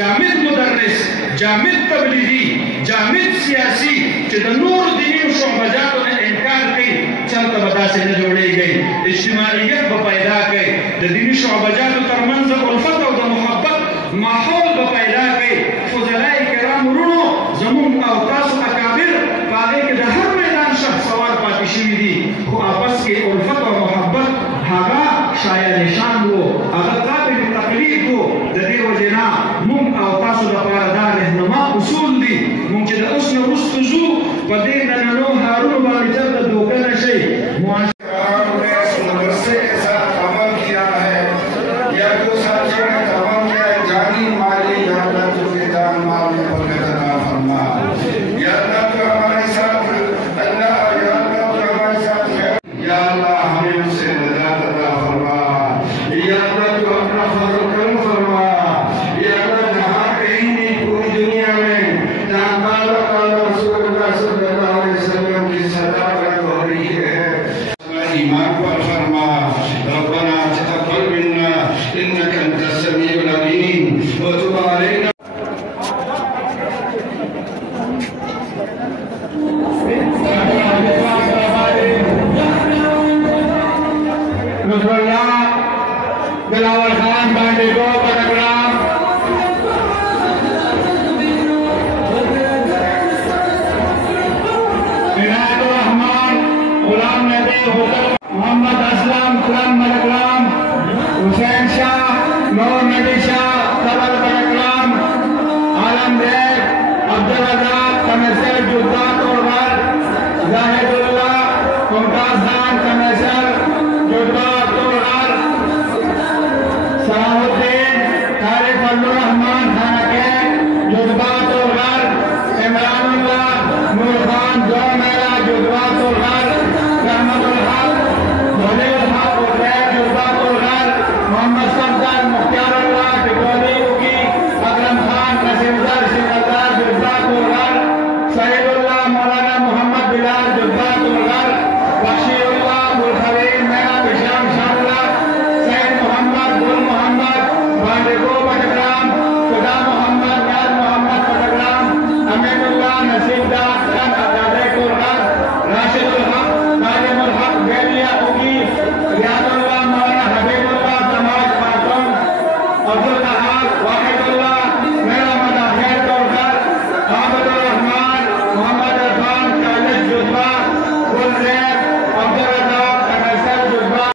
جامد مدرس، جامد تبلیغی، جامد سیاسی چې د نور دیني شعبجاتو نه انکار کوي چلته به داسې نه جوړېږي. اجتماعیت به پیدا کوي، د دیني شعبجاتو ترمنځ الفت او د محبت ماحول به پیدا کوي. فضلای کرام ورونو زموږ او تاسو اکابر په هغې کې د هر میدان شهسوار پاتې شوي دي، خو آپس کې الفت او محبت هغه شایع نشان و